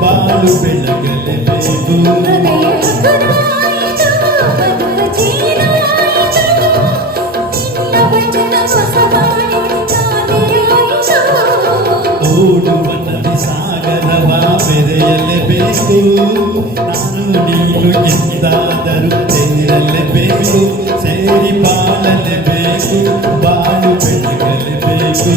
ಬಾಳು ಬೆಳಗಲೇಬೇಕು. ಓಡುವ ನದಿ ಸಾಗರವ ಬೆರೆಯಲೇಬೇಕು. ನಾನು ನೀನು ಎಂದಾದರೂ ಸೇರಲೇಬೇಕು. ಸೇರಿ ಬಾಳಲೇಬೇಕು, ಬಾಳು ಬೆಳಗಲೇಬೇಕು.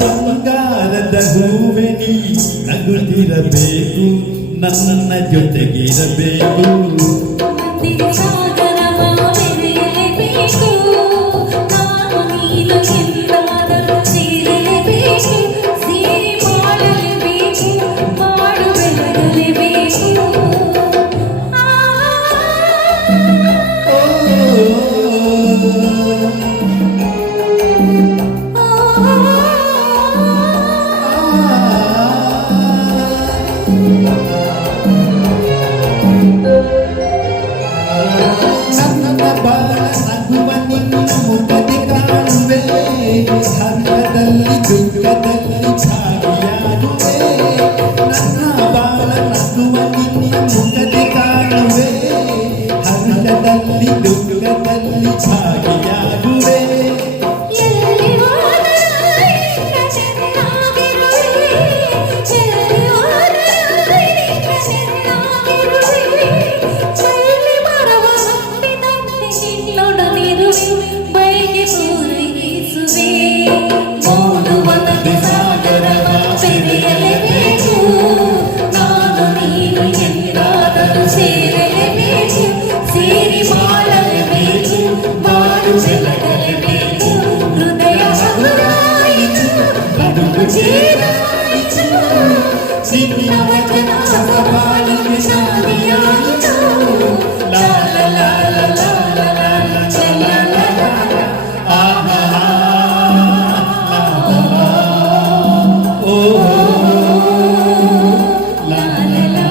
ಬಂಗಾರದ ಹೂವೆ ನೀ ನಗುತ್ತಿರಬೇಕು, ನನ್ನ ಜೊತೆಗಿರಬೇಕು. ಹರ್ಷದಲ್ಲಿ ದುಃಖದಲ್ಲಿ ಭಾಗಿಯಾಗುವೆ. ನನ್ನ ಬಾಳ ನಗುವ ನಿನ್ನ ಮುಖದಿ ಕಾಣುವೆ. ಹರ್ಷದಲ್ಲಿ ದುಃಖದಲ್ಲಿ ಭಾಗಿಯಾಗುವೆ. ನಿನ್ನ ವಚನ ಬಾಳಿಗೆ ಶಾಂತಿಯಾಯಿತು. ಲಾ ಲಾ ಲಾ ಲಾ ಲಾ ಲಾ ಲಾ ಲಾ ಲಾ ಆಹಾ ಓ ಲಾ ಲಾ ಲಾ.